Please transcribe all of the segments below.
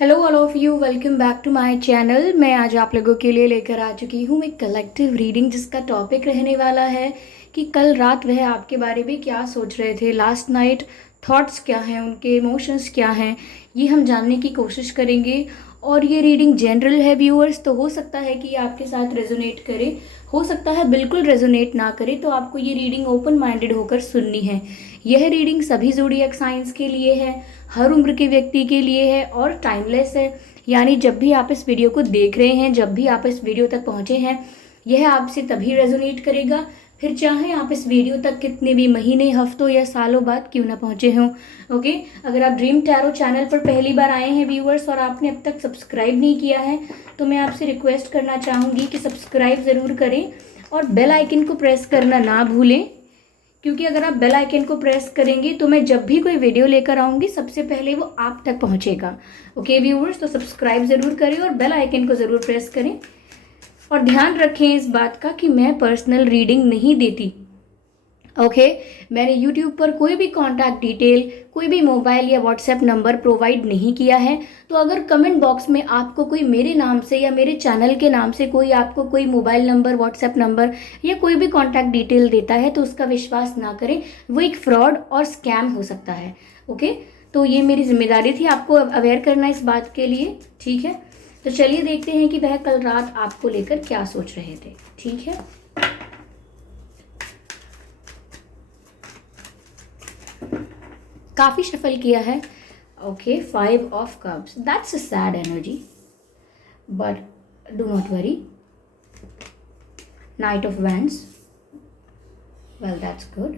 Hello all of you, welcome back to my channel. मैं आज आप लोगों के लिए लेकर आ चुकी हूँ एक कलेक्टिव रीडिंग, जिसका टॉपिक रहने वाला है कि कल रात वह आपके बारे में क्या सोच रहे थे। लास्ट नाइट थॉट्स क्या हैं, उनके इमोशंस क्या हैं, ये हम जानने की कोशिश करेंगे। और ये रीडिंग जनरल है व्यूअर्स, तो हो सकता है कि ये आपके साथ रेजोनेट करे, हो सकता है बिल्कुल रेजोनेट ना करे। तो आपको ये रीडिंग ओपन माइंडेड होकर सुननी है। यह रीडिंग सभी ज़ोडिएक साइंस के लिए है, हर उम्र के व्यक्ति के लिए है और टाइमलेस है। यानी जब भी आप इस वीडियो को देख रहे हैं, जब भी आप इस वीडियो तक पहुंचे हैं, यह आपसे तभी रेजोनेट करेगा, फिर चाहे आप इस वीडियो तक कितने भी महीने, हफ्तों या सालों बाद क्यों ना पहुंचे हों। ओके, अगर आप ड्रीम टैरो चैनल पर पहली बार आए हैं व्यूअर्स और आपने अब तक सब्सक्राइब नहीं किया है, तो मैं आपसे रिक्वेस्ट करना चाहूँगी कि सब्सक्राइब ज़रूर करें और बेल आइकन को प्रेस करना ना भूलें, क्योंकि अगर आप बेल आइकन को प्रेस करेंगे तो मैं जब भी कोई वीडियो लेकर आऊँगी सबसे पहले वो आप तक पहुँचेगा। ओके व्यूअर्स, तो सब्सक्राइब ज़रूर करें और बेल आइकन को ज़रूर प्रेस करें। और ध्यान रखें इस बात का कि मैं पर्सनल रीडिंग नहीं देती। ओके, मैंने यूट्यूब पर कोई भी कॉन्टैक्ट डिटेल, कोई भी मोबाइल या व्हाट्सएप नंबर प्रोवाइड नहीं किया है। तो अगर कमेंट बॉक्स में आपको कोई मेरे नाम से या मेरे चैनल के नाम से कोई आपको कोई मोबाइल नंबर, व्हाट्सएप नंबर या कोई भी कॉन्टैक्ट डिटेल देता है, तो उसका विश्वास ना करें, वो एक फ्रॉड और स्कैम हो सकता है। ओके, तो ये मेरी जिम्मेदारी थी आपको अवेयर करना इस बात के लिए। ठीक है, तो चलिए देखते हैं कि वह कल रात आपको लेकर क्या सोच रहे थे। ठीक है, काफ़ी शफल किया है। Okay, 5 of cups, that's a sad energy, but do not worry. Night of wands, well that's good.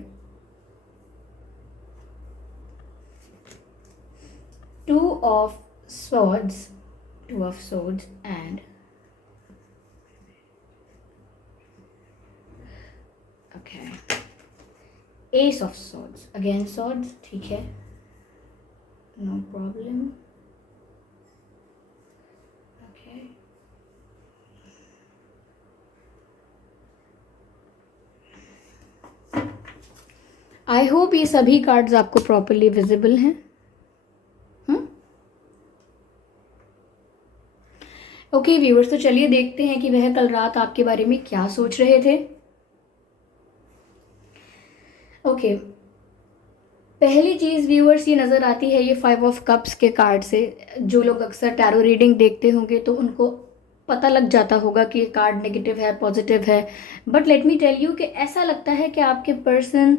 2 of swords, 2 of swords and okay, ace of swords, again swords। ठीक है, no problem. Okay, I hope ये सभी cards आपको properly visible हैं। Okay viewers, तो चलिए देखते हैं कि वह कल रात आपके बारे में क्या सोच रहे थे। ओके, पहली चीज़ व्यूअर्स ये नज़र आती है ये 5 ऑफ कप्स के कार्ड से। जो लोग अक्सर टैरो रीडिंग देखते होंगे तो उनको पता लग जाता होगा कि ये कार्ड नेगेटिव है, पॉजिटिव है। But let me tell you कि ऐसा लगता है कि आपके पर्सन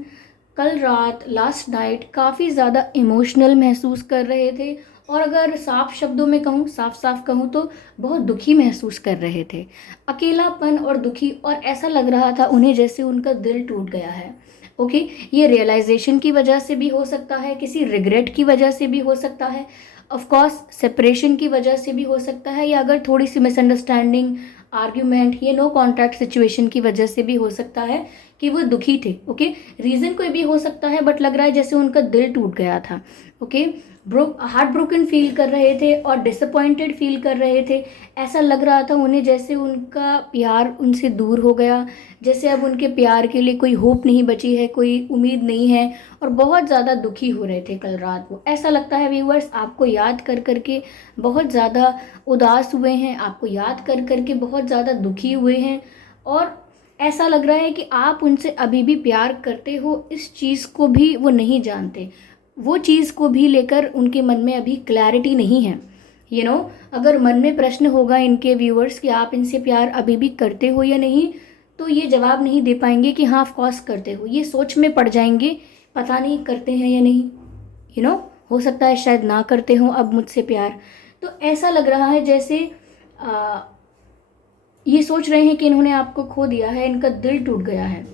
कल रात, लास्ट नाइट, काफ़ी ज़्यादा इमोशनल महसूस कर रहे थे। और अगर साफ शब्दों में कहूँ, साफ साफ कहूँ, तो बहुत दुखी महसूस कर रहे थे। अकेलापन और दुखी, और ऐसा लग रहा था उन्हें जैसे उनका दिल टूट गया है। ओके, ये रियलाइजेशन की वजह से भी हो सकता है, किसी रिग्रेट की वजह से भी हो सकता है, ऑफ कोर्स सेपरेशन की वजह से भी हो सकता है, या अगर थोड़ी सी मिसअंडरस्टैंडिंग, आर्ग्यूमेंट, ये नो कॉन्टैक्ट सिचुएशन की वजह से भी हो सकता है कि वो दुखी थे। ओके, रीज़न कोई भी हो सकता है, बट लग रहा है जैसे उनका दिल टूट गया था। ओके, हार्ट ब्रोकन फील कर रहे थे और डिसअपॉइंटेड फील कर रहे थे। ऐसा लग रहा था उन्हें जैसे उनका प्यार उनसे दूर हो गया, जैसे अब उनके प्यार के लिए कोई होप नहीं बची है, कोई उम्मीद नहीं है, और बहुत ज़्यादा दुखी हो रहे थे कल रात वो। ऐसा लगता है व्यूअर्स, आपको याद कर करके बहुत ज़्यादा उदास हुए हैं, आपको याद कर करके बहुत ज़्यादा दुखी हुए हैं। और ऐसा लग रहा है कि आप उनसे अभी भी प्यार करते हो, इस चीज़ को भी वो नहीं जानते, वो चीज़ को भी लेकर उनके मन में अभी क्लैरिटी नहीं है। अगर मन में प्रश्न होगा इनके व्यूअर्स कि आप इनसे प्यार अभी भी करते हो या नहीं, तो ये जवाब नहीं दे पाएंगे कि हाँ ऑफ कोर्स करते हो। ये सोच में पड़ जाएंगे, पता नहीं करते हैं या नहीं। हो सकता है शायद ना करते हो अब मुझसे प्यार। तो ऐसा लग रहा है जैसे ये सोच रहे हैं कि इन्होंने आपको खो दिया है, इनका दिल टूट गया है।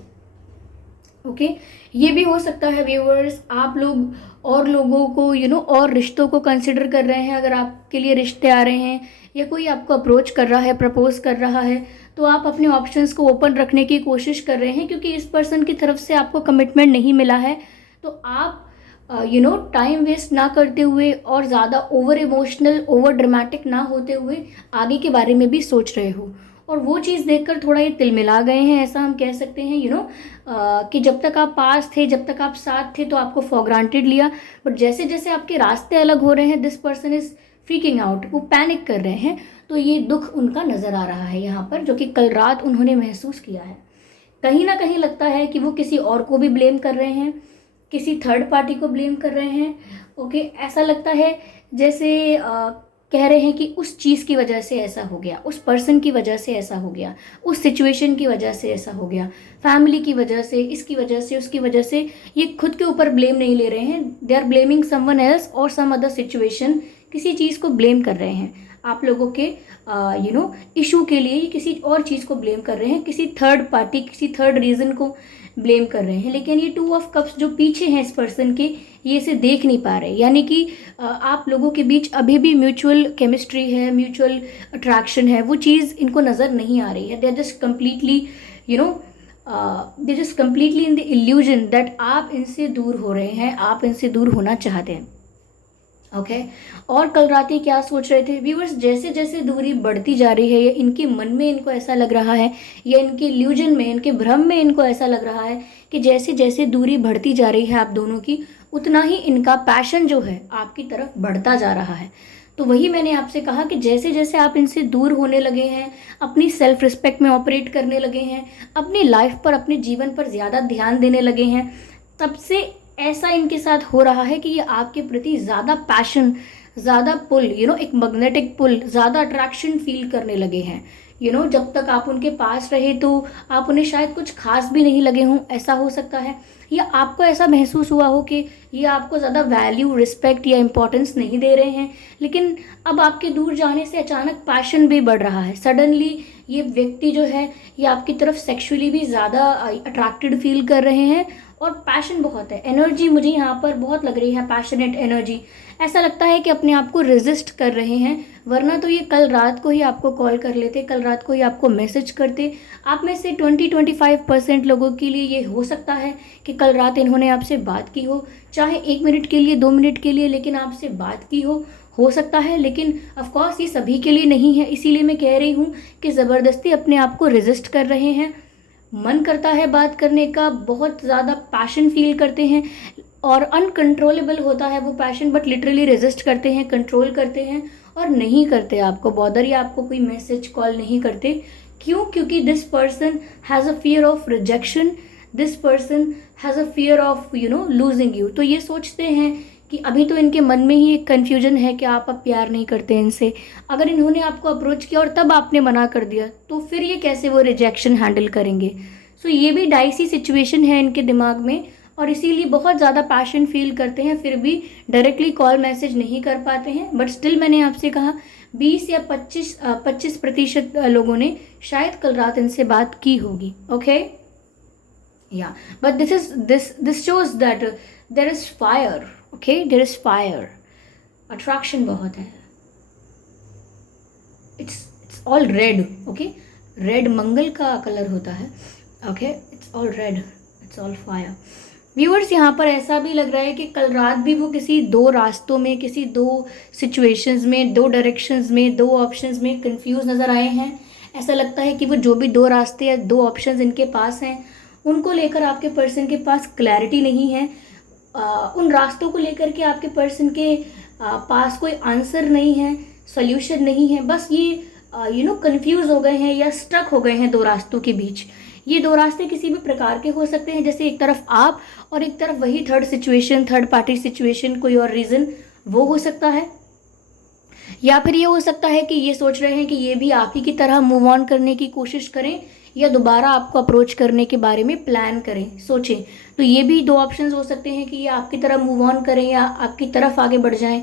ओके, ये भी हो सकता है व्यूअर्स, आप लोग और लोगों को और रिश्तों को कंसिडर कर रहे हैं। अगर आपके लिए रिश्ते आ रहे हैं या कोई आपको अप्रोच कर रहा है, प्रपोज कर रहा है, तो आप अपने ऑप्शंस को ओपन रखने की कोशिश कर रहे हैं, क्योंकि इस पर्सन की तरफ से आपको कमिटमेंट नहीं मिला है। तो आप टाइम वेस्ट ना करते हुए और ज़्यादा ओवर इमोशनल, ओवर ड्रामेटिक ना होते हुए आगे के बारे में भी सोच रहे हो। और वो चीज़ देखकर थोड़ा ये तिलमिला गए हैं, ऐसा हम कह सकते हैं। कि जब तक आप पास थे, जब तक आप साथ थे, तो आपको फॉर ग्रांटेड लिया, बट जैसे जैसे आपके रास्ते अलग हो रहे हैं, this person is freaking out, वो पैनिक कर रहे हैं। तो ये दुख उनका नज़र आ रहा है यहाँ पर, जो कि कल रात उन्होंने महसूस किया है। कहीं ना कहीं लगता है कि वो किसी और को भी ब्लेम कर रहे हैं, किसी थर्ड पार्टी को ब्लेम कर रहे हैं। ओके, ऐसा लगता है जैसे कह रहे हैं कि उस चीज़ की वजह से ऐसा हो गया, उस पर्सन की वजह से ऐसा हो गया, उस सिचुएशन की वजह से ऐसा हो गया, फैमिली की वजह से, इसकी वजह से, उसकी वजह से। ये खुद के ऊपर ब्लेम नहीं ले रहे हैं, they are blaming someone else और सम अदर सिचुएशन। किसी चीज़ को ब्लेम कर रहे हैं आप लोगों के इशू के लिए, किसी और चीज़ को ब्लेम कर रहे हैं, किसी थर्ड पार्टी, किसी थर्ड रीज़न को ब्लेम कर रहे हैं। लेकिन ये 2 ऑफ कप्स जो पीछे हैं इस पर्सन के, ये इसे देख नहीं पा रहे। यानी कि आप लोगों के बीच अभी भी म्यूचुअल केमिस्ट्री है, म्यूचुअल अट्रैक्शन है, वो चीज़ इनको नज़र नहीं आ रही है। They are just completely they just completely in the illusion that आप इनसे दूर हो रहे हैं, आप इनसे दूर होना चाहते हैं। ओके और कल रात ये क्या सोच रहे थे व्यूअर्स, जैसे जैसे दूरी बढ़ती जा रही है, या इनके मन में इनको ऐसा लग रहा है, या इनके इल्यूजन में, इनके भ्रम में इनको ऐसा लग रहा है कि जैसे जैसे दूरी बढ़ती जा रही है आप दोनों की, उतना ही इनका पैशन जो है आपकी तरफ बढ़ता जा रहा है। तो वही मैंने आपसे कहा कि जैसे जैसे आप इनसे दूर होने लगे हैं, अपनी सेल्फ रिस्पेक्ट में ऑपरेट करने लगे हैं, अपनी लाइफ पर, अपने जीवन पर ज़्यादा ध्यान देने लगे हैं, तब से ऐसा इनके साथ हो रहा है कि ये आपके प्रति ज़्यादा पैशन, ज़्यादा पुल, एक मैग्नेटिक पुल, ज़्यादा अट्रैक्शन फील करने लगे हैं। जब तक आप उनके पास रहे तो आप उन्हें शायद कुछ खास भी नहीं लगे हों, ऐसा हो सकता है। या आपको ऐसा महसूस हुआ हो कि ये आपको ज़्यादा वैल्यू, रिस्पेक्ट या इम्पोर्टेंस नहीं दे रहे हैं। लेकिन अब आपके दूर जाने से अचानक पैशन भी बढ़ रहा है। सडनली ये व्यक्ति जो है ये आपकी तरफ सेक्सुअली भी ज़्यादा अट्रैक्टेड फील कर रहे हैं, और पैशन बहुत है, एनर्जी मुझे यहाँ पर बहुत लग रही है, पैशनेट एनर्जी। ऐसा लगता है कि अपने आप को रेजिस्ट कर रहे हैं, वरना तो ये कल रात को ही आपको कॉल कर लेते, कल रात को ही आपको मैसेज करते। आप में से 20-25% लोगों के लिए ये हो सकता है कि कल रात इन्होंने आपसे बात की हो, चाहे 1 मिनट के लिए, 2 मिनट के लिए, लेकिन आपसे बात की हो सकता है। लेकिन ऑफकोर्स ये सभी के लिए नहीं है, इसीलिए मैं कह रही हूँ कि ज़बरदस्ती अपने आप को रेजिस्ट कर रहे हैं। मन करता है बात करने का, बहुत ज़्यादा पैशन फील करते हैं, और अनकंट्रोलेबल होता है वो पैशन, बट लिटरली रेजिस्ट करते हैं, कंट्रोल करते हैं, और नहीं करते आपको बॉदर, या आपको कोई मैसेज कॉल नहीं करते। क्यों? क्योंकि this person has a fear of rejection, this person has a fear of losing you. तो ये सोचते हैं कि अभी तो इनके मन में ही एक कन्फ्यूजन है कि आप अब प्यार नहीं करते इनसे। अगर इन्होंने आपको अप्रोच किया और तब आपने मना कर दिया, तो फिर ये कैसे वो रिजेक्शन हैंडल करेंगे। सो ये भी डाइसी सिचुएशन है इनके दिमाग में, और इसीलिए बहुत ज़्यादा पैशन फील करते हैं, फिर भी डायरेक्टली कॉल मैसेज नहीं कर पाते हैं। बट स्टिल मैंने आपसे कहा 20 या 25% लोगों ने शायद कल रात इनसे बात की होगी। ओके या but this shows that there is fire. Okay, there is fire, attraction बहुत है। It's all red. Okay, red Mangal का कलर होता है। Okay, it's all red, it's all fire. Viewers, यहाँ पर ऐसा भी लग रहा है कि कल रात भी वो किसी 2 रास्तों में, किसी 2 सिचुएशंस में, 2 डायरेक्शंस में, 2 ऑप्शंस में कंफ्यूज नज़र आए हैं। ऐसा लगता है कि वो जो भी 2 रास्ते या 2 ऑप्शंस इनके पास हैं, उनको लेकर आपके पर्सन के पास क्लैरिटी नहीं है। उन रास्तों को लेकर के आपके पर्सन के पास कोई आंसर नहीं है, सोल्यूशन नहीं है। बस ये कंफ्यूज हो गए हैं या स्टक हो गए हैं 2 रास्तों के बीच। ये 2 रास्ते किसी भी प्रकार के हो सकते हैं, जैसे एक तरफ आप और एक तरफ वही third situation, third party situation, कोई और रीज़न वो हो सकता है। या फिर ये हो सकता है कि ये सोच रहे हैं कि ये भी आप ही की तरह मूव ऑन करने की कोशिश करें, या दोबारा आपको अप्रोच करने के बारे में प्लान करें, सोचें। तो ये भी 2 ऑप्शंस हो सकते हैं कि ये आपकी तरह मूव ऑन करें या आपकी तरफ आगे बढ़ जाएं।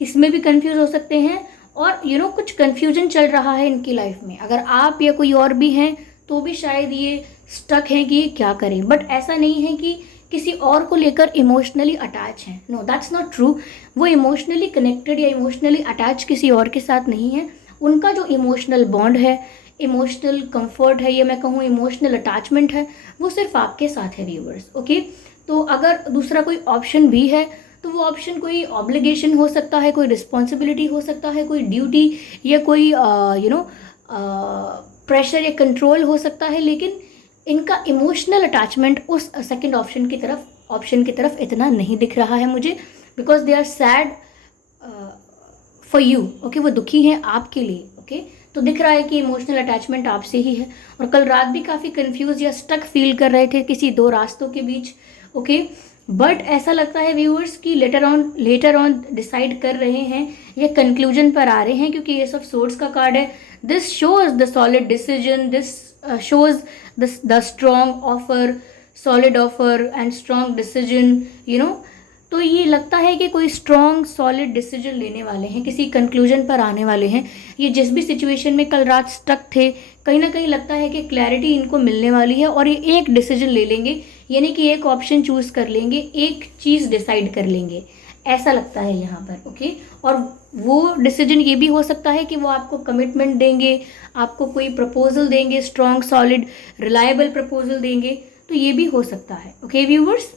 इसमें भी कंफ्यूज हो सकते हैं, और कुछ कंफ्यूजन चल रहा है इनकी लाइफ में। अगर आप या कोई और भी हैं तो भी शायद ये स्टक हैं कि ये क्या करें। बट ऐसा नहीं है कि किसी और को लेकर इमोशनली अटैच हैं, नो दैट्स नॉट ट्रू। वो इमोशनली कनेक्टेड या इमोशनली अटैच किसी और के साथ नहीं है। उनका जो इमोशनल बॉन्ड है, इमोशनल कंफर्ट है, या मैं कहूँ इमोशनल अटैचमेंट है, वो सिर्फ आपके साथ है व्यूअर्स। ओके, तो अगर दूसरा कोई ऑप्शन भी है तो वो ऑप्शन कोई ऑब्लिगेशन हो सकता है, कोई रिस्पॉन्सिबिलिटी हो सकता है, कोई ड्यूटी, या कोई प्रेशर या कंट्रोल हो सकता है। लेकिन इनका इमोशनल अटैचमेंट उस सेकंड ऑप्शन की तरफ इतना नहीं दिख रहा है मुझे, because they are sad for you, okay, वो दुखी हैं आपके लिए, ओके। तो दिख रहा है कि इमोशनल अटैचमेंट आपसे ही है, और कल रात भी काफ़ी कंफ्यूज या स्टक फील कर रहे थे किसी दो रास्तों के बीच, ओके। बट ऐसा लगता है व्यूअर्स कि लेटर ऑन डिसाइड कर रहे हैं या कंक्लूजन पर आ रहे हैं, क्योंकि ये सब सोर्स का कार्ड है। This shows the solid decision, this shows the strong offer, solid offer and strong decision, you know. तो ये लगता है कि कोई स्ट्रॉन्ग सॉलिड डिसीजन लेने वाले हैं, किसी कंक्लूजन पर आने वाले हैं। ये जिस भी सिचुएशन में कल रात स्टक थे, कहीं ना कहीं लगता है कि क्लैरिटी इनको मिलने वाली है, और ये एक डिसीजन ले लेंगे, यानी कि एक ऑप्शन चूज कर लेंगे, एक चीज़ डिसाइड कर लेंगे, ऐसा लगता है यहाँ पर, ओके। और वो डिसीजन ये भी हो सकता है कि वो आपको कमिटमेंट देंगे, आपको कोई प्रपोजल देंगे, स्ट्रॉन्ग सॉलिड रिलायबल प्रपोजल देंगे, तो ये भी हो सकता है, ओके व्यूवर्स।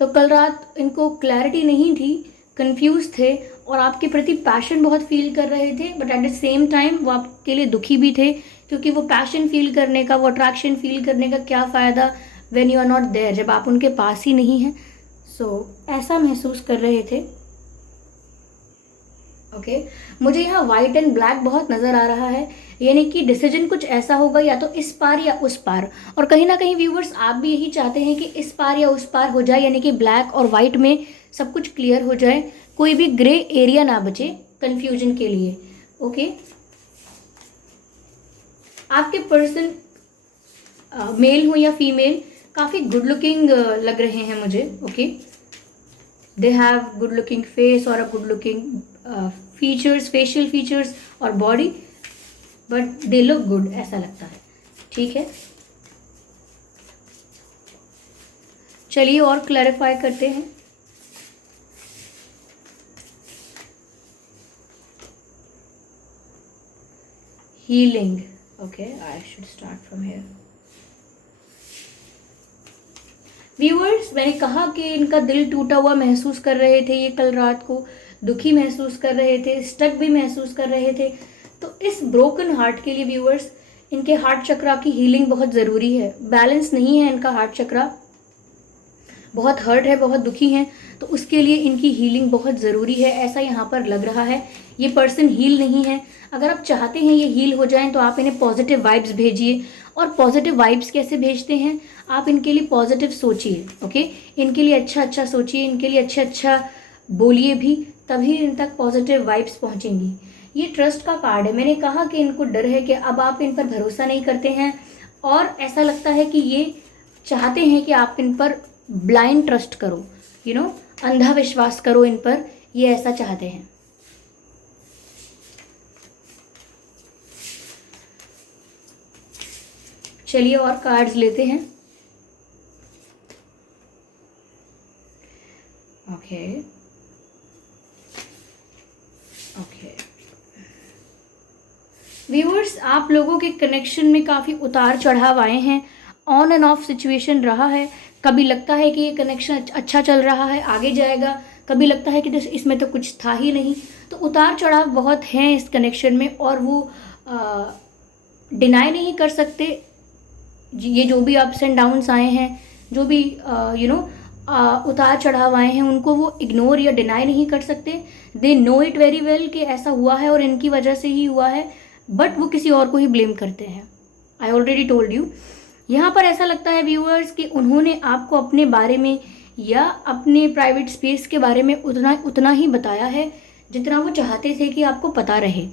तो कल रात इनको क्लैरिटी नहीं थी, कंफ्यूज थे, और आपके प्रति पैशन बहुत फील कर रहे थे, but at the same time वो आपके लिए दुखी भी थे, क्योंकि वो पैशन फील करने का, वो अट्रैक्शन फील करने का क्या फ़ायदा when you are not there, जब आप उनके पास ही नहीं हैं। सो ऐसा महसूस कर रहे थे, ओके। मुझे यहाँ वाइट एंड ब्लैक बहुत नज़र आ रहा है, यानी कि डिसीजन कुछ ऐसा होगा या तो इस पार या उस पार, और कहीं ना कहीं व्यूवर्स आप भी यही चाहते हैं कि इस पार या उस पार हो जाए, यानी कि ब्लैक और वाइट में सब कुछ क्लियर हो जाए, कोई भी ग्रे एरिया ना बचे कंफ्यूजन के लिए, ओके। आपके पर्सन मेल हो या फीमेल काफ़ी गुड लुकिंग लग रहे हैं मुझे, okay. They have good looking face और a good looking features, facial features और body, but they look good, ऐसा लगता है, ठीक है। चलिए और क्लैरिफाई करते हैं। Healing, okay, I should start from here. Viewers, मैंने कहा कि इनका दिल टूटा हुआ महसूस कर रहे थे, ये कल रात को दुखी महसूस कर रहे थे, स्टक भी महसूस कर रहे थे। तो इस ब्रोकन हार्ट के लिए व्यूअर्स, इनके हार्ट चक्रा की हीलिंग बहुत ज़रूरी है। बैलेंस नहीं है इनका हार्ट चक्रा, बहुत हर्ट है, बहुत दुखी हैं, तो उसके लिए इनकी हीलिंग बहुत ज़रूरी है, ऐसा यहाँ पर लग रहा है। ये पर्सन हील नहीं है, अगर आप चाहते हैं ये हील हो जाएं तो आप इन्हें पॉजिटिव वाइब्स भेजिए। और पॉजिटिव वाइब्स कैसे भेजते हैं, आप इनके लिए पॉजिटिव सोचिए, ओके। इनके लिए अच्छा अच्छा सोचिए, इनके लिए अच्छा अच्छा बोलिए भी, तभी इन तक पॉजिटिव वाइब्स पहुँचेंगी। ये ट्रस्ट का कार्ड है, मैंने कहा कि इनको डर है कि अब आप इन पर भरोसा नहीं करते हैं, और ऐसा लगता है कि ये चाहते हैं कि आप इन पर ब्लाइंड ट्रस्ट करो, यू नो, अंधा विश्वास करो इन पर, ये ऐसा चाहते हैं। चलिए और कार्ड्स लेते हैं, ओके ओके। व्यूअर्स, आप लोगों के कनेक्शन में काफ़ी उतार चढ़ाव आए हैं, ऑन एंड ऑफ सिचुएशन रहा है। कभी लगता है कि ये कनेक्शन अच्छा चल रहा है, आगे जाएगा, कभी लगता है कि इसमें तो कुछ था ही नहीं। तो उतार चढ़ाव बहुत हैं इस कनेक्शन में, और वो डिनाई नहीं कर सकते। ये जो भी अप्स एंड डाउन्स आए हैं, जो भी उतार चढ़ाव आए हैं, उनको वो इग्नोर या डिनाई नहीं कर सकते। They know it very well कि ऐसा हुआ है और इनकी वजह से ही हुआ है, बट वो किसी और को ही ब्लेम करते हैं। I already told you. यहाँ पर ऐसा लगता है व्यूअर्स कि उन्होंने आपको अपने बारे में या अपने प्राइवेट स्पेस के बारे में उतना ही बताया है जितना वो चाहते थे कि आपको पता रहे।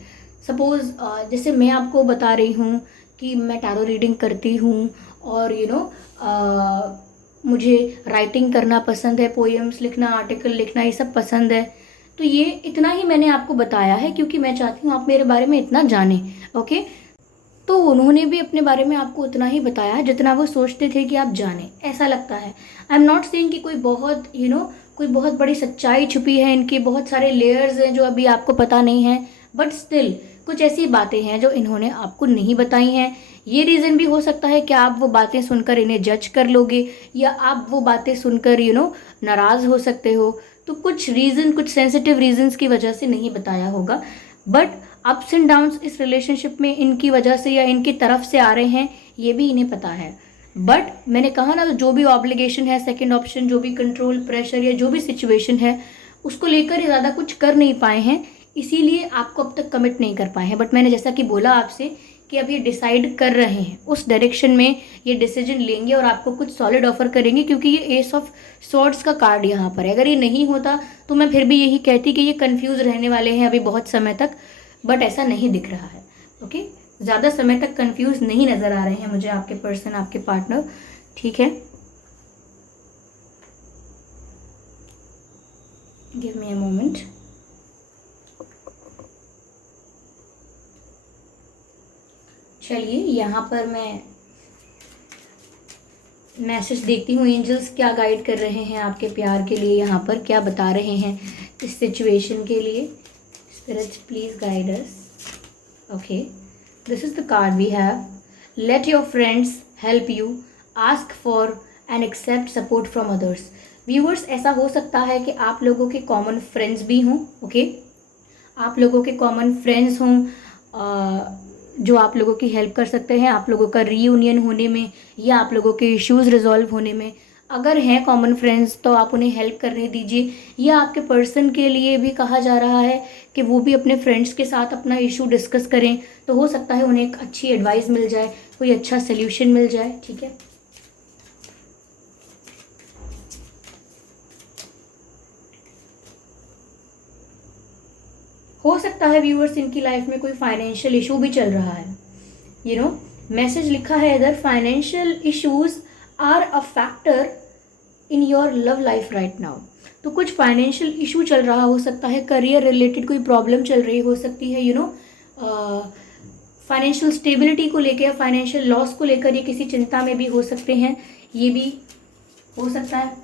सपोज़ जैसे मैं आपको बता रही हूँ कि मैं टैरो रीडिंग करती हूँ, और मुझे राइटिंग करना पसंद है, पोएम्स लिखना, आर्टिकल लिखना, ये सब पसंद है। तो ये इतना ही मैंने आपको बताया है क्योंकि मैं चाहती हूँ आप मेरे बारे में इतना जानें, ओके। तो उन्होंने भी अपने बारे में आपको उतना ही बताया है जितना वो सोचते थे कि आप जानें, ऐसा लगता है। आई एम नॉट सेइंग कि कोई बहुत कोई बहुत बड़ी सच्चाई छुपी है, इनके बहुत सारे लेयर्स हैं जो अभी आपको पता नहीं है, बट स्टिल कुछ ऐसी बातें हैं जो इन्होंने आपको नहीं बताई हैं। ये रीज़न भी हो सकता है कि आप वो बातें सुनकर इन्हें जज कर लोगे, या आप वो बातें सुनकर नाराज़ हो सकते हो। तो कुछ रीज़न, कुछ सेंसिटिव रीजंस की वजह से नहीं बताया होगा, बट अप्स एंड डाउन्स इस रिलेशनशिप में इनकी वजह से या इनकी तरफ से आ रहे हैं, ये भी इन्हें पता है। बट मैंने कहा ना, जो भी ऑब्लिगेशन है, सेकंड ऑप्शन, जो भी कंट्रोल, प्रेशर या जो भी सिचुएशन है, उसको लेकर ज़्यादा कुछ कर नहीं पाए हैं, इसीलिए आपको अब तक कमिट नहीं कर पाए हैं। बट मैंने जैसा कि बोला आपसे कि अब ये डिसाइड कर रहे हैं, उस डायरेक्शन में ये डिसीजन लेंगे और आपको कुछ सॉलिड ऑफर करेंगे, क्योंकि ये एस ऑफ सॉर्ड्स का कार्ड यहाँ पर है। अगर ये नहीं होता तो मैं फिर भी यही कहती कि ये कंफ्यूज रहने वाले हैं अभी बहुत समय तक, बट ऐसा नहीं दिख रहा है। ओके, ज़्यादा समय तक कंफ्यूज नहीं नज़र आ रहे हैं मुझे आपके पर्सन, आपके पार्टनर। ठीक है, गिव मी अ मोमेंट। चलिए यहाँ पर मैं मैसेज देखती हूँ, एंजल्स क्या गाइड कर रहे हैं आपके प्यार के लिए, यहाँ पर क्या बता रहे हैं इस सिचुएशन के लिए। Spirits please guide us. Okay, this is the card we have, let your friends help you, ask for and accept support from others. Viewers, ऐसा हो सकता है कि आप लोगों के कॉमन फ्रेंड्स भी हों। ओके, आप लोगों के कॉमन फ्रेंड्स हों जो आप लोगों की हेल्प कर सकते हैं आप लोगों का रीयूनियन होने में या आप लोगों के इश्यूज़ रिजॉल्व होने में। अगर हैं कॉमन फ्रेंड्स तो आप उन्हें हेल्प करने दीजिए, या आपके पर्सन के लिए भी कहा जा रहा है कि वो भी अपने फ्रेंड्स के साथ अपना इशू डिस्कस करें, तो हो सकता है उन्हें एक अच्छी एडवाइस मिल जाए, कोई अच्छा सोल्यूशन मिल जाए। ठीक है, हो सकता है व्यूअर्स इनकी लाइफ में कोई फाइनेंशियल इशू भी चल रहा है। यू नो, मैसेज लिखा है इधर, financial issues are a factor in your love life right now. तो कुछ फाइनेंशियल इशू चल रहा हो सकता है, करियर रिलेटेड कोई प्रॉब्लम चल रही हो सकती है। फाइनेंशियल स्टेबिलिटी को लेकर या फाइनेंशियल लॉस को लेकर ये किसी चिंता में भी हो सकते हैं, ये भी हो सकता है।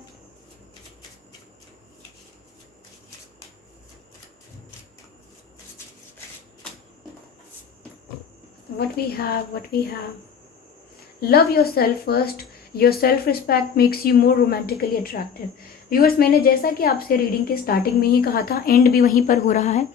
What we have. Love yourself first. Your self-respect makes you more romantically attractive. Viewers, मैंने जैसा कि आपसे रीडिंग के स्टार्टिंग में ही कहा था, एंड भी वहीं पर हो रहा है।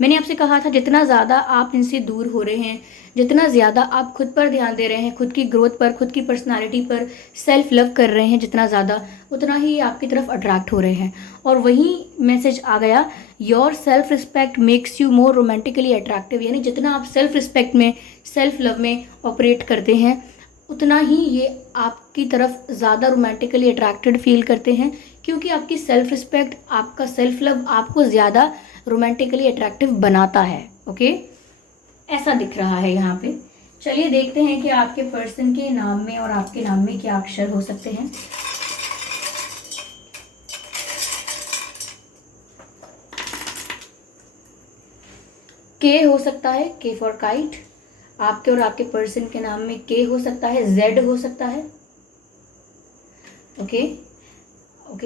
मैंने आपसे कहा था जितना ज़्यादा आप इनसे दूर हो रहे हैं, जितना ज़्यादा आप खुद पर ध्यान दे रहे हैं, खुद की ग्रोथ पर, खुद की पर्सनालिटी पर सेल्फ लव कर रहे हैं जितना ज़्यादा, उतना ही आपकी तरफ अट्रैक्ट हो रहे हैं। और वही मैसेज आ गया, your self respect makes you more romantically attractive. यानी जितना आप सेल्फ रिस्पेक्ट में, सेल्फ लव में ऑपरेट करते हैं, उतना ही ये आपकी तरफ ज़्यादा रोमांटिकली अट्रैक्टेड फील करते हैं, क्योंकि आपकी सेल्फ रिस्पेक्ट, आपका सेल्फ लव आपको ज़्यादा रोमांटिकली अट्रैक्टिव बनाता है। ओके, ऐसा दिख रहा है यहाँ पे। चलिए देखते हैं कि आपके पर्सन के नाम में और आपके नाम में क्या अक्षर हो सकते हैं। के हो सकता है, के फॉर काइट। आपके और आपके पर्सन के नाम में के हो सकता है, जेड हो सकता है। ओके,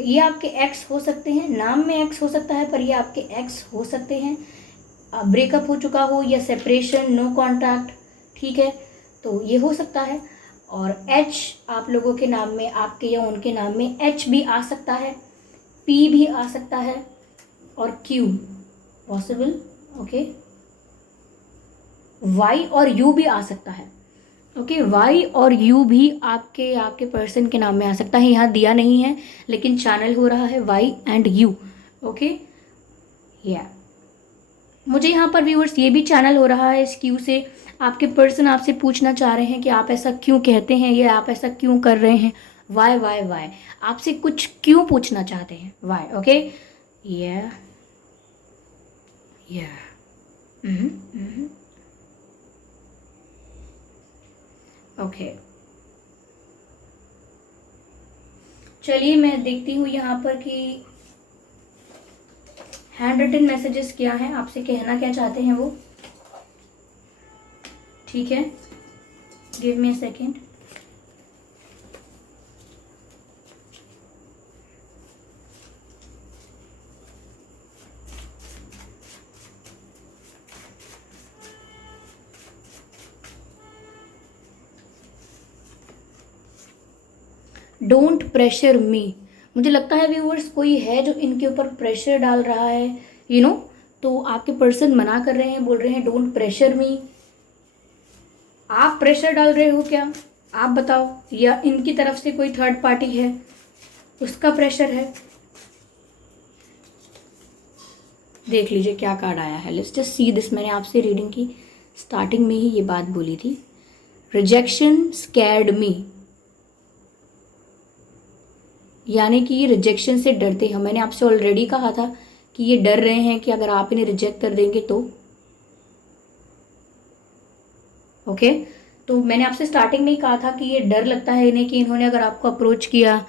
ये आपके एक्स हो सकते हैं, नाम में एक्स हो सकता है पर ये आपके एक्स हो सकते हैं। ब्रेकअप हो चुका हो या सेपरेशन, नो कॉन्टैक्ट, ठीक है, तो ये हो सकता है। और एच आप लोगों के नाम में, आपके या उनके नाम में एच भी आ सकता है, पी भी आ सकता है, और क्यू पॉसिबल। ओके, वाई और यू भी आ सकता है। ओके, वाई और यू भी आपके पर्सन के नाम में आ सकता है। यहाँ दिया नहीं है लेकिन चैनल हो रहा है वाई एंड यू। ओके, या मुझे यहाँ पर व्यूअर्स ये भी चैनल हो रहा है इस क्यू से। आपके पर्सन आपसे पूछना चाह रहे हैं कि आप ऐसा क्यों कहते हैं या आप ऐसा क्यों कर रहे हैं। वाई वाई वाई, आपसे कुछ क्यों पूछना चाहते हैं, वाई। ओके, या ओके, चलिए मैं देखती हूँ यहाँ पर कि हैंड रिटन मैसेजेस क्या हैं, आपसे कहना क्या चाहते हैं वो। ठीक है, give me a second. Don't pressure me. मुझे लगता है व्यूअर्स कोई है जो इनके ऊपर प्रेशर डाल रहा है, तो आपके पर्सन मना कर रहे हैं, बोल रहे हैं डोंट प्रेशर मी। आप प्रेशर डाल रहे हो क्या, आप बताओ, या इनकी तरफ से कोई थर्ड पार्टी है उसका प्रेशर है। देख लीजिए क्या कार्ड आया है। Let's just see this. मैंने आपसे रीडिंग की स्टार्टिंग में ही ये बात बोली थी, रिजेक्शन स्कैर्ड मी, यानी कि ये रिजेक्शन से डरते हैं। मैंने आपसे ऑलरेडी कहा था कि ये डर रहे हैं कि अगर आप इन्हें रिजेक्ट कर देंगे तो ओके तो मैंने आपसे स्टार्टिंग में ही कहा था कि ये डर लगता है इन्हें कि इन्होंने अगर आपको अप्रोच किया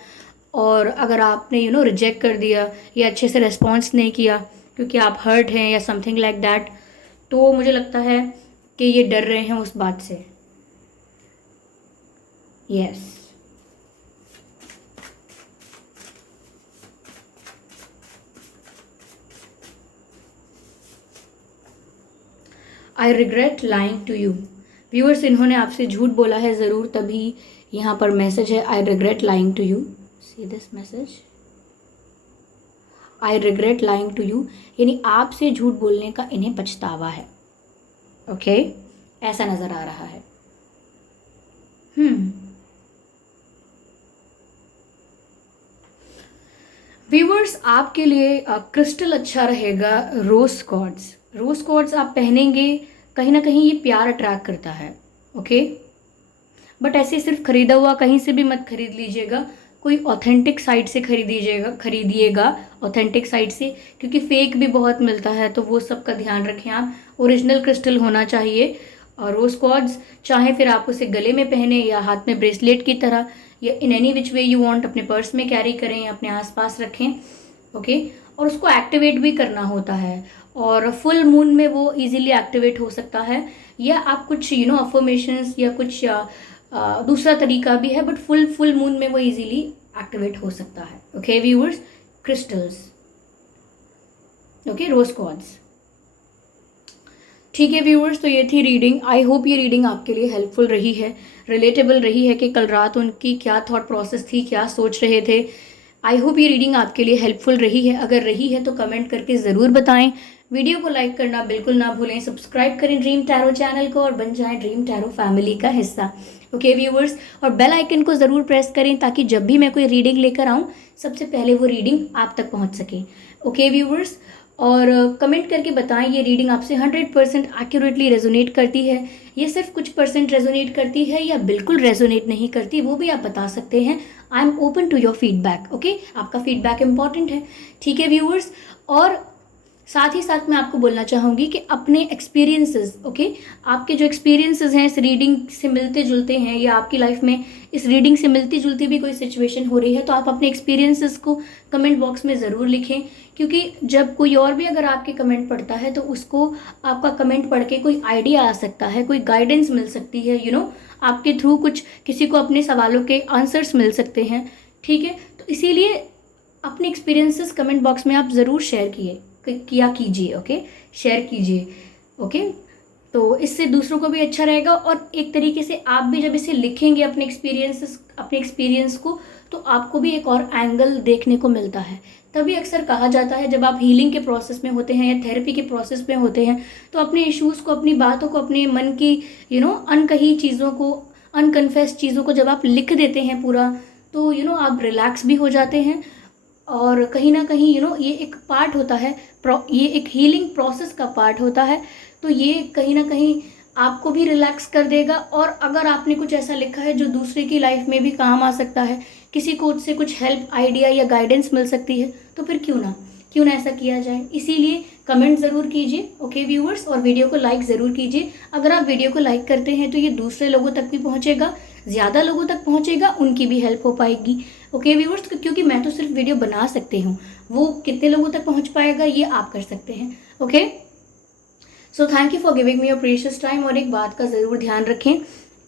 और अगर आपने रिजेक्ट कर दिया या अच्छे से रिस्पॉन्स नहीं किया क्योंकि आप हर्ट हैं या समथिंग लाइक दैट, तो मुझे लगता है कि ये डर रहे हैं उस बात से। Yes, I regret lying to you. Viewers, इन्होंने आपसे झूठ बोला है ज़रूर, तभी यहाँ पर मैसेज है I regret lying to you. See this message, I regret lying to you, यानी आपसे झूठ बोलने का इन्हें पछतावा है। ओके ऐसा नज़र आ रहा है। व्यूअर्स, आपके लिए क्रिस्टल अच्छा रहेगा रोज क्वार्ट्ज। रोज क्वार्ट्ज आप पहनेंगे, कहीं ना कहीं ये प्यार अट्रैक्ट करता है। ओके बट ऐसे सिर्फ खरीदा हुआ कहीं से भी मत खरीद लीजिएगा, कोई ऑथेंटिक साइट से खरीदिएगा ऑथेंटिक साइट से, क्योंकि फेक भी बहुत मिलता है, तो वो सब का ध्यान रखें आप। ओरिजिनल क्रिस्टल होना चाहिए। और रोज क्वार्ट्ज चाहे फिर आप उसे गले में पहने या हाथ में ब्रेसलेट की तरह, या in any which way you want, अपने पर्स में कैरी करें या अपने आसपास रखें। ओके और उसको एक्टिवेट भी करना होता है, और फुल मून में वो इजीली एक्टिवेट हो सकता है, या आप कुछ अफर्मेशंस या कुछ दूसरा तरीका भी है, बट फुल मून में वो इजीली एक्टिवेट हो सकता है। Okay viewers, crystals, okay rose quartz. ठीक है व्यूअर्स, तो ये थी रीडिंग। आई होप ये रीडिंग आपके लिए हेल्पफुल रही है, रिलेटेबल रही है कि कल रात उनकी क्या थॉट प्रोसेस थी, क्या सोच रहे थे। आई होप ये रीडिंग आपके लिए हेल्पफुल रही है। अगर रही है तो कमेंट करके ज़रूर बताएं। वीडियो को लाइक करना बिल्कुल ना भूलें, सब्सक्राइब करें ड्रीम टैरो चैनल को और बन जाएं ड्रीम टैरो फैमिली का हिस्सा। ओके व्यूअर्स, और बेल आइकन को ज़रूर प्रेस करें ताकि जब भी मैं कोई रीडिंग लेकर आऊँ सबसे पहले वो रीडिंग आप तक पहुँच सके। ओके व्यूअर्स, और कमेंट करके बताएं ये रीडिंग आपसे 100% एक्यूरेटली रेजोनेट करती है, ये सिर्फ कुछ परसेंट रेजोनेट करती है, या बिल्कुल रेजोनेट नहीं करती, वो भी आप बता सकते हैं। I am open to your feedback. Okay आपका फीडबैक इंपॉर्टेंट है। ठीक है व्यूअर्स, और साथ ही साथ मैं आपको बोलना चाहूँगी कि अपने एक्सपीरियंसेस, ओके आपके जो एक्सपीरियंसेस हैं इस रीडिंग से मिलते जुलते हैं, या आपकी लाइफ में इस रीडिंग से मिलती जुलती भी कोई सिचुएशन हो रही है, तो आप अपने एक्सपीरियंसेस को कमेंट बॉक्स में ज़रूर लिखें, क्योंकि जब कोई और भी अगर आपके कमेंट पढ़ता है तो उसको आपका कमेंट पढ़ के कोई आइडिया आ सकता है, कोई गाइडेंस मिल सकती है, आपके थ्रू कुछ किसी को अपने सवालों के आंसर्स मिल सकते हैं। ठीक है, तो इसीलिए अपने एक्सपीरियंसेस कमेंट बॉक्स में आप ज़रूर शेयर किया कीजिए। ओके शेयर कीजिए। ओके तो इससे दूसरों को भी अच्छा रहेगा, और एक तरीके से आप भी जब इसे लिखेंगे अपने एक्सपीरियंस को, तो आपको भी एक और एंगल देखने को मिलता है। तभी अक्सर कहा जाता है जब आप हीलिंग के प्रोसेस में होते हैं या थेरेपी के प्रोसेस में होते हैं, तो अपने इश्यूज़ को, अपनी बातों को, अपने मन की अनकही चीज़ों को, अनकन्फेस चीज़ों को जब आप लिख देते हैं पूरा, तो आप रिलैक्स भी हो जाते हैं, और कहीं ना कहीं ये एक पार्ट होता है, ये एक हीलिंग प्रोसेस का पार्ट होता है, तो ये कहीं ना कहीं आपको भी रिलैक्स कर देगा। और अगर आपने कुछ ऐसा लिखा है जो दूसरे की लाइफ में भी काम आ सकता है, किसी को उससे कुछ हेल्प, आइडिया या गाइडेंस मिल सकती है, तो फिर क्यों ना ऐसा किया जाए। इसीलिए कमेंट ज़रूर कीजिए। ओके व्यूअर्स, और वीडियो को लाइक ज़रूर कीजिए। अगर आप वीडियो को लाइक करते हैं तो ये दूसरे लोगों तक भी पहुँचेगा, ज़्यादा लोगों तक पहुँचेगा, उनकी भी हेल्प हो पाएगी। ओके व्यूअर्स, क्योंकि मैं तो सिर्फ वीडियो बना सकती हूँ, वो कितने लोगों तक पहुँच पाएगा ये आप कर सकते हैं। Okay so thank you for giving me your precious time. और एक बात का ज़रूर ध्यान रखें,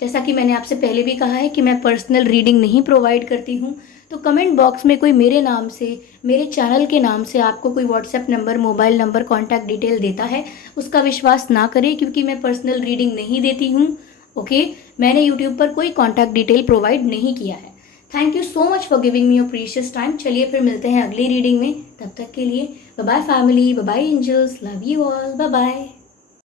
जैसा कि मैंने आपसे पहले भी कहा है कि मैं पर्सनल रीडिंग नहीं प्रोवाइड करती हूँ, तो कमेंट बॉक्स में कोई मेरे नाम से, मेरे चैनल के नाम से आपको कोई WhatsApp number, mobile number, contact detail देता है, उसका विश्वास ना करें, क्योंकि मैं पर्सनल रीडिंग नहीं देती हूँ। ओके मैंने यूट्यूब पर कोई कॉन्टैक्ट डिटेल प्रोवाइड नहीं किया है। Thank you so much for giving me your precious time. चलिए फिर मिलते हैं अगली रीडिंग में, तब तक के लिए bye bye family, bye bye angels, love you all, bye bye.